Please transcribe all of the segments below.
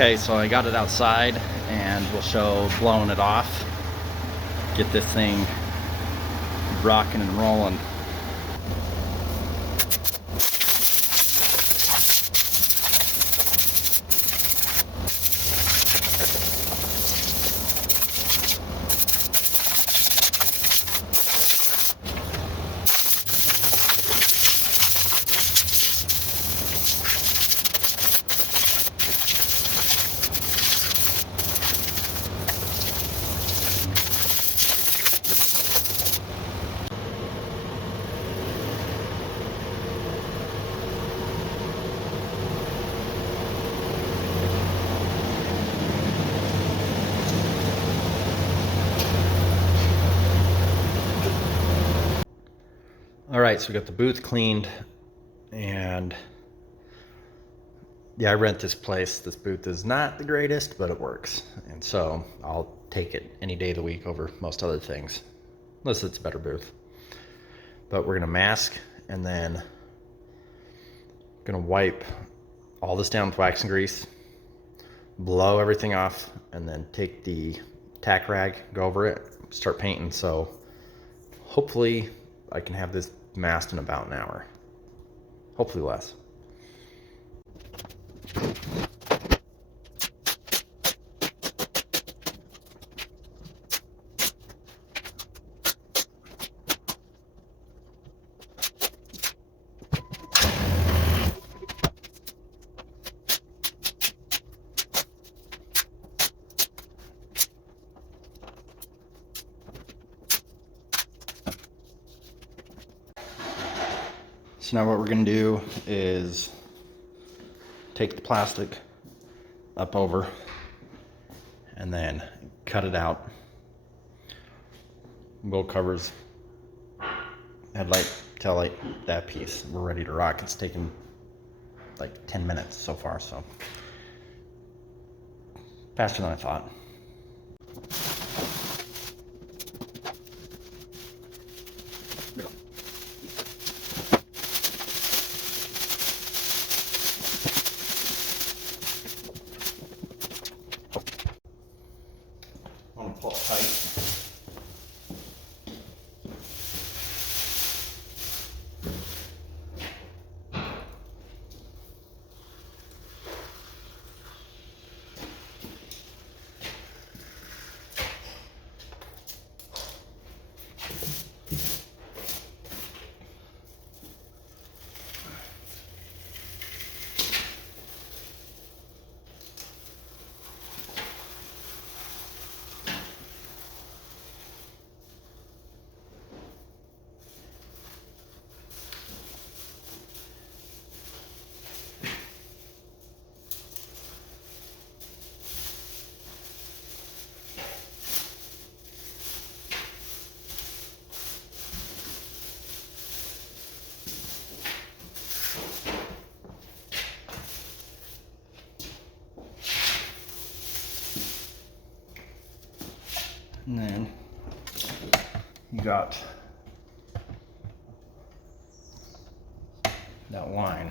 Okay, so I got it outside and we'll show blowing it off. Get this thing rocking and rolling. All right, so we got the booth cleaned, and yeah, I rent this place. This booth is not the greatest, but it works. And so I'll take it any day of the week over most other things, unless it's a better booth. But we're gonna mask and then gonna wipe all this down with wax and grease, blow everything off, and then take the tack rag, go over it, start painting. So hopefully I can have this masked in about an hour, hopefully less. So now what we're gonna do is take the plastic up over and then cut it out. Wheel covers, headlight, tail light, that piece. We're ready to rock. It's taken like 10 minutes so far, so faster than I thought. I want to pull it tight. And then you got that line.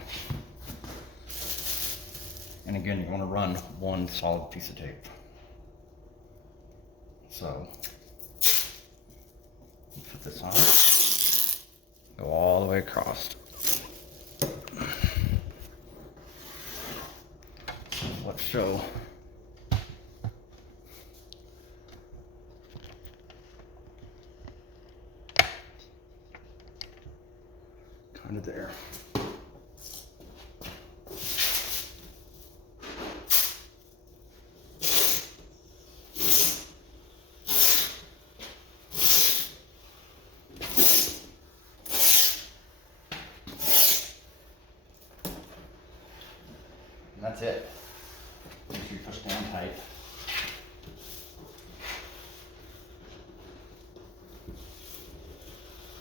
And again, you want to run one solid piece of tape. So put this on, go all the way across. Let's show. Kind of there. And that's it. Make sure you push down tight.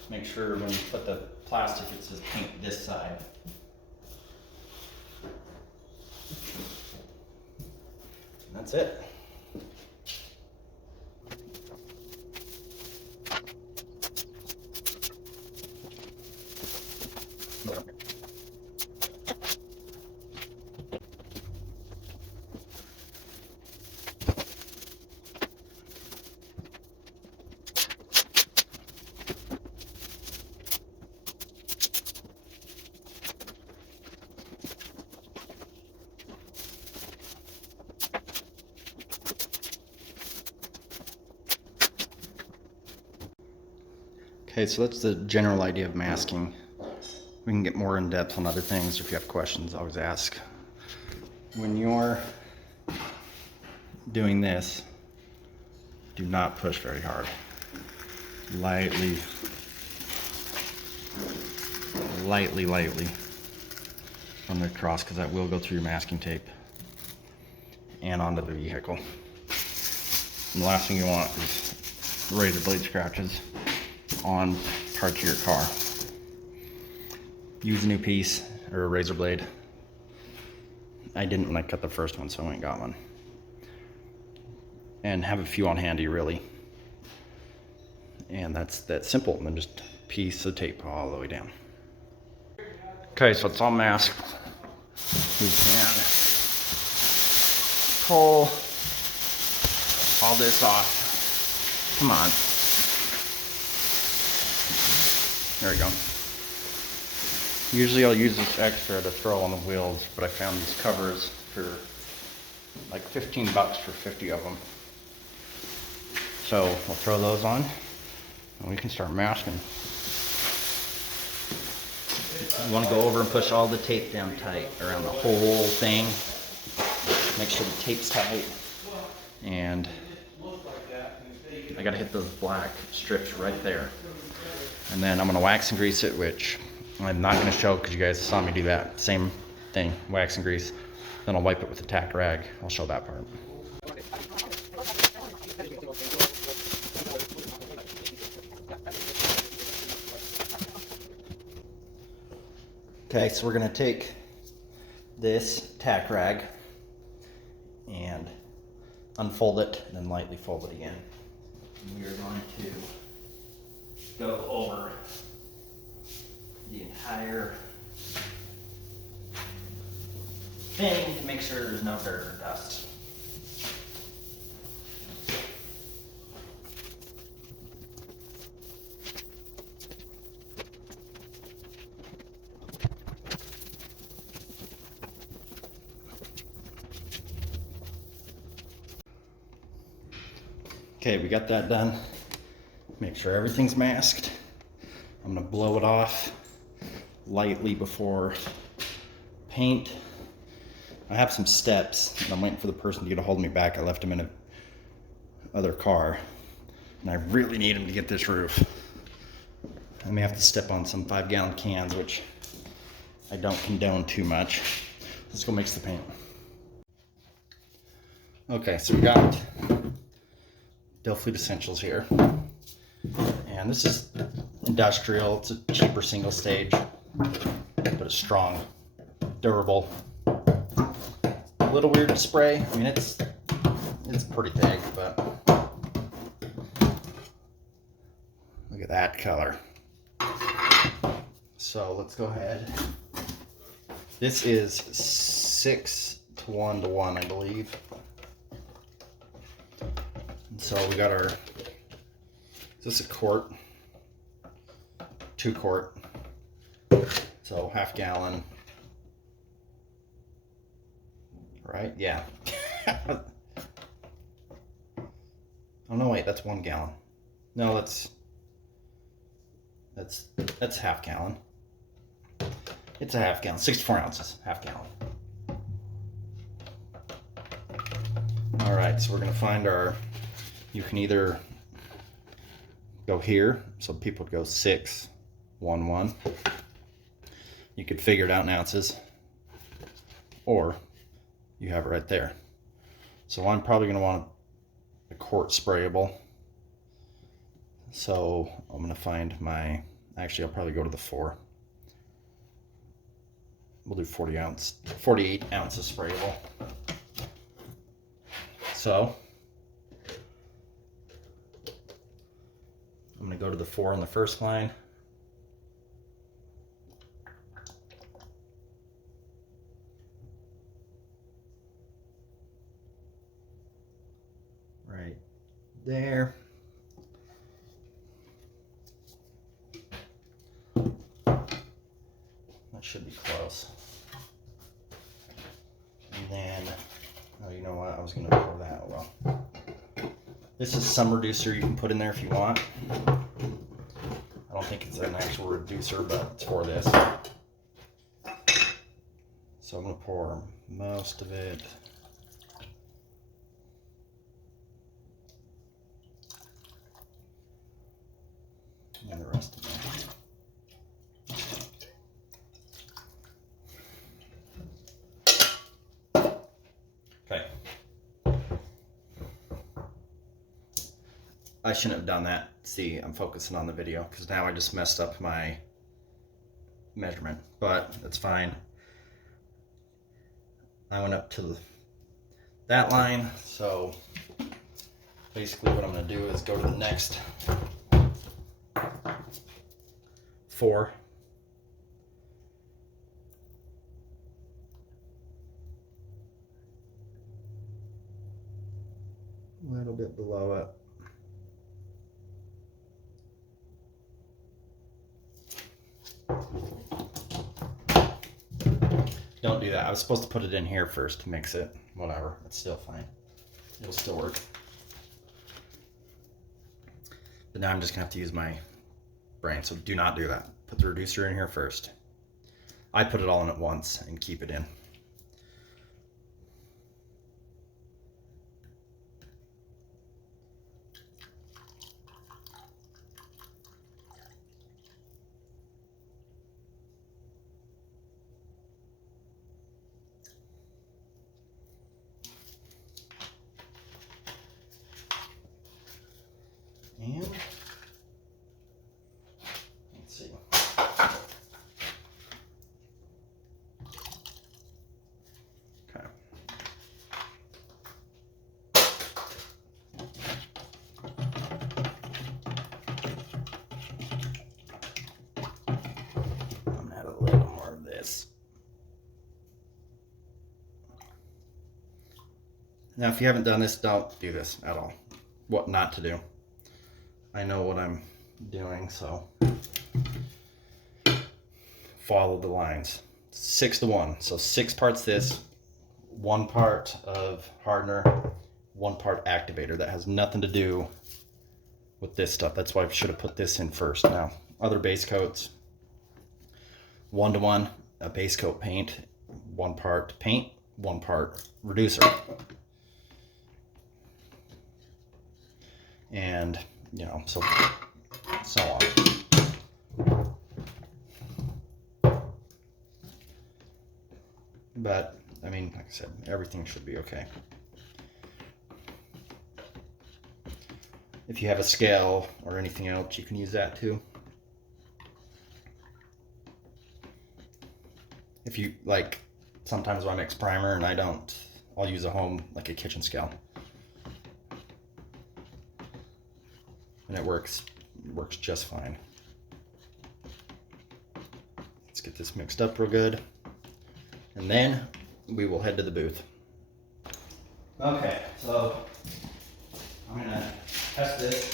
Make sure when you put the plastic, it says paint this side. And that's it. Okay, so that's the general idea of masking. We can get more in depth on other things. If you have questions, always ask. When you're doing this, do not push very hard. Lightly run it across, because that will go through your masking tape and onto the vehicle. And the last thing you want is razor blade scratches on parts of your car. Use a new piece or a razor blade. I didn't when I cut the first one, so I went and got one. And have a few on handy, really. And that's that simple. And then just piece of tape all the way down. Okay, so it's all masked. We can pull all this off. Come on. There we go. Usually I'll use this extra to throw on the wheels, but I found these covers for like 15 bucks for 50 of them. So I'll throw those on and we can start masking. You want to go over and push all the tape down tight around the whole thing. Make sure the tape's tight. And I gotta hit those black strips right there. And then I'm gonna wax and grease it, which I'm not gonna show because you guys saw me do that. Same thing, wax and grease. Then I'll wipe it with a tack rag. I'll show that part. Okay, so we're gonna take this tack rag and unfold it and then lightly fold it again. And we are going to go over the entire thing to make sure there's no dirt or dust. Okay, we got that done. Make sure everything's masked. I'm gonna blow it off lightly before paint. I have some steps and I'm waiting for the person to get a hold of me back. I left him in a other car and I really need him to get this roof. I may have to step on some 5-gallon cans, which I don't condone too much. Let's go mix the paint. Okay, so we got Fleet Essentials here. And this is industrial. It's a cheaper single stage, but it's strong, durable. A little weird to spray. I mean, it's pretty big, but look at that color. So let's go ahead. This is 6 to 1 to 1, I believe. And so we got our, is this a quart? 2 quart. So half gallon. Right? Yeah. Oh no, wait, that's 1 gallon. No, that's half gallon. It's a half gallon, 64 ounces, half gallon. All right, so we're gonna find our, you can either go here, so people would go 6, 1, 1. You could figure it out in ounces, or you have it right there. So I'm probably gonna want a quart sprayable. So I'm gonna find my, actually I'll probably go to the 4. We'll do 48 ounces sprayable. So I'm gonna go to the 4 on the first line. Right there. That should be close. And then, oh, you know what? I was gonna pour that. Oh, well. This is some reducer you can put in there if you want. I think it's an actual reducer, but it's for this. So I'm going to pour most of it. And the rest of it. Okay. I shouldn't have done that. See, I'm focusing on the video because now I just messed up my measurement, but that's fine. I went up to that line, so basically what I'm going to do is go to the next 4. A little bit below it. Don't do that. I was supposed to put it in here first to mix it. Whatever. It's still fine. It'll still work. But now I'm just going to have to use my brain. So do not do that. Put the reducer in here first. I put it all in at once and keep it in. And let's see. Okay. I'm gonna add a little more of this. Now, if you haven't done this, don't do this at all. What not to do. I know what I'm doing, so follow the lines. 6-to-1, so 6 parts this, 1 part of hardener, 1 part activator. That has nothing to do with this stuff. That's why I should have put this in first. Now, other base coats, 1-to-1, a base coat paint, 1 part paint, 1 part reducer. And you know, so on. But I mean, like I said, everything should be okay. If you have a scale or anything else, you can use that too. If you like, sometimes when I mix primer and I don't, I'll use a home, like a kitchen scale. And it works just fine. Let's get this mixed up real good. And then we will head to the booth. Okay, so I'm gonna test this.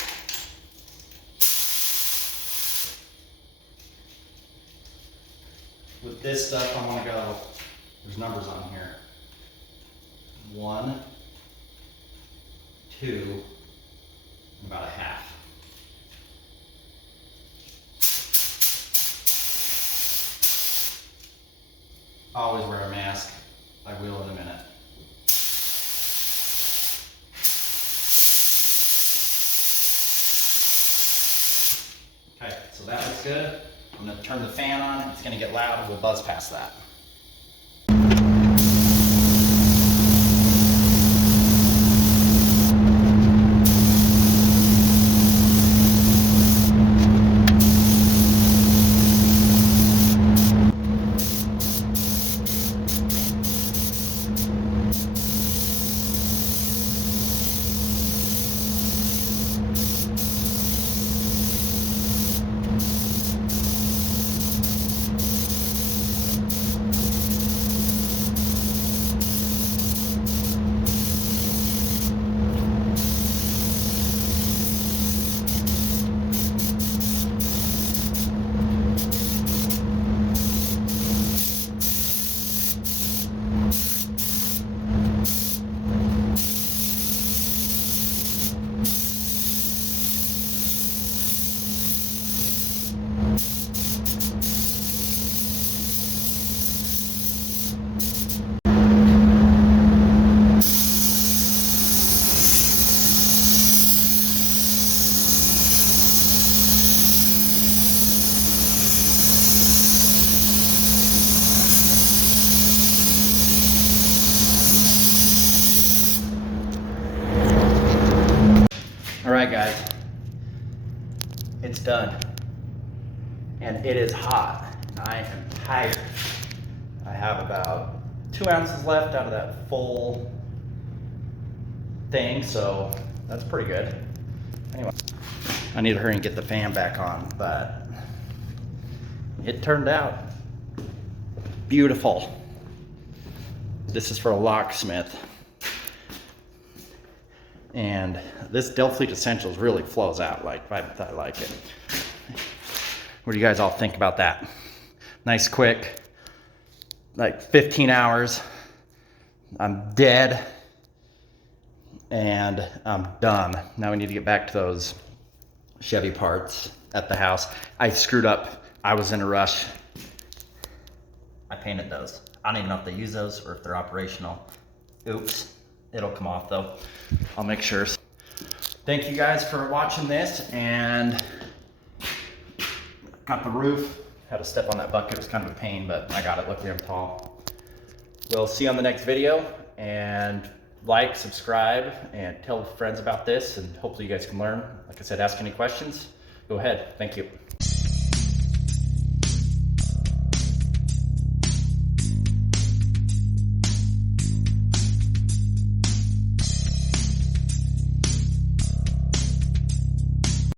With this stuff, I wanna go, there's numbers on here. 1, 2, and about a half. I always wear a mask. I will in a minute. Okay, so that looks good. I'm going to turn the fan on. It's going to get loud and we'll buzz past that. done. And it is hot. I am tired. I have about 2 ounces left out of that full thing, so that's pretty good. Anyway, I need to hurry and get the fan back on, but it turned out beautiful. This is for a locksmith. And this Delfleet Essentials really flows out. Like, I like it. What do you guys all think about that? Nice, quick, like 15 hours. I'm dead and I'm done. Now we need to get back to those Chevy parts at the house. I screwed up. I was in a rush. I painted those. I don't even know if they use those or if they're operational. Oops. It'll come off though. I'll make sure. Thank you guys for watching this, and got the roof. Had to step on that bucket. It was kind of a pain, but I got it. Look, I'm tall. We'll see you on the next video, and like, subscribe, and tell friends about this, and hopefully you guys can learn. Like I said, ask any questions. Go ahead. Thank you.